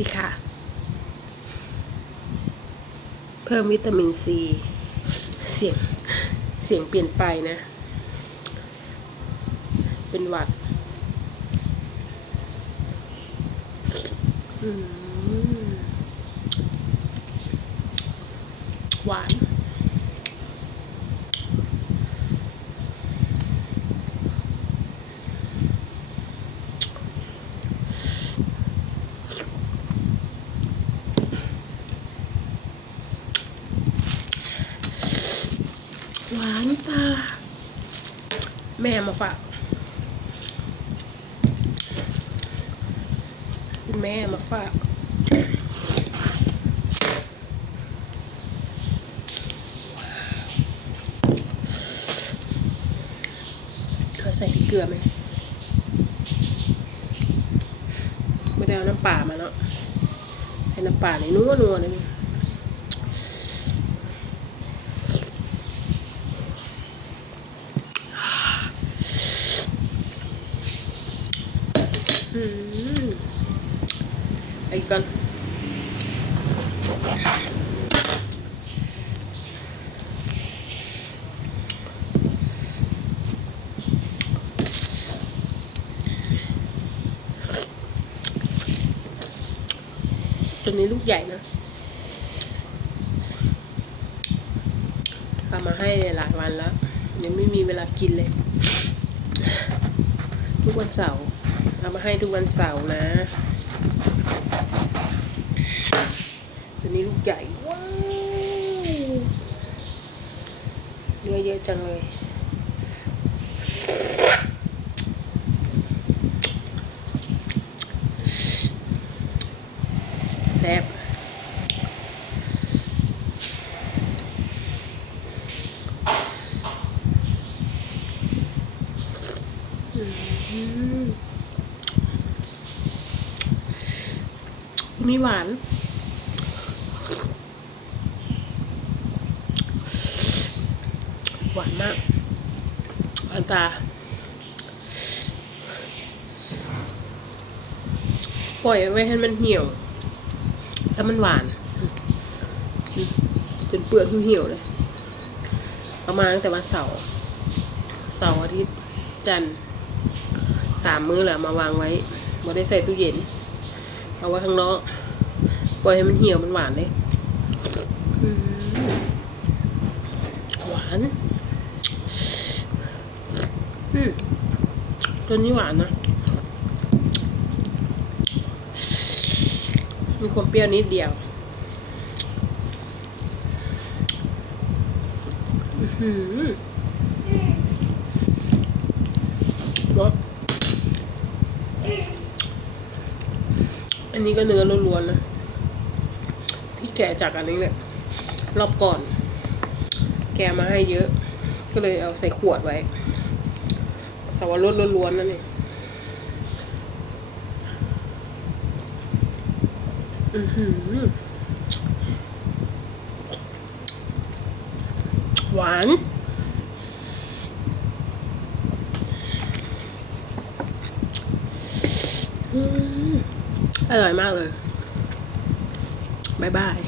นี่ค่ะเพิ่มวิตามินซีเสียงเสียงเปลี่ยนไปนะ เป็นหวัดหวาน หวานตา แม่มาฝากคุณแม่มาฝากเขาใส่พริกเกลือไหมไม่ได้เอาน้ำป่ามาเนาะให้น้ำป่าในนัวนัวๆนะ อืมไอ้ก่อนตัวนี้ลูกใหญ่นะเอามาให้หลายวันแล้ว ยังไม่มีเวลากินเลย ทุกวันเสาร์ เอามาให้ทุกวันเสาร์นะตัวนี้ลูกใหญ่ ว้าวเนื้อเยอะจังเลยแซ่บอืม มีหวาน หวานมากหวานตาปล่อยไว้ให้มันเหี่ยว แล้วมันหวานอืมเป็นเปลือกเหี่ยวเลยเอามาตั้งแต่วันเสาร์เสาร์อาทิตย์จันทร์สามมื้อแหละมาวางไว้ไม่ได้ใส่ตู้เย็น เอาไว้ข้างนอกปล่อยให้มันเหี่ยวมันหวานเลยอืมหวานอืมตัวนี้หวานนะ มีความเปรี้ยวนิดเดียวอื้อหือรส อันนี้ก็เนื้อล้วนๆนะที่แกะจากอันนี้เนี่ยรอบก่อน แกะมาให้เยอะ ก็เลยเอาใส่ขวดไว้สวรสล้วนๆนั่นเองอือหือหวานอืม อร่อยมากเลย บ๊ายบาย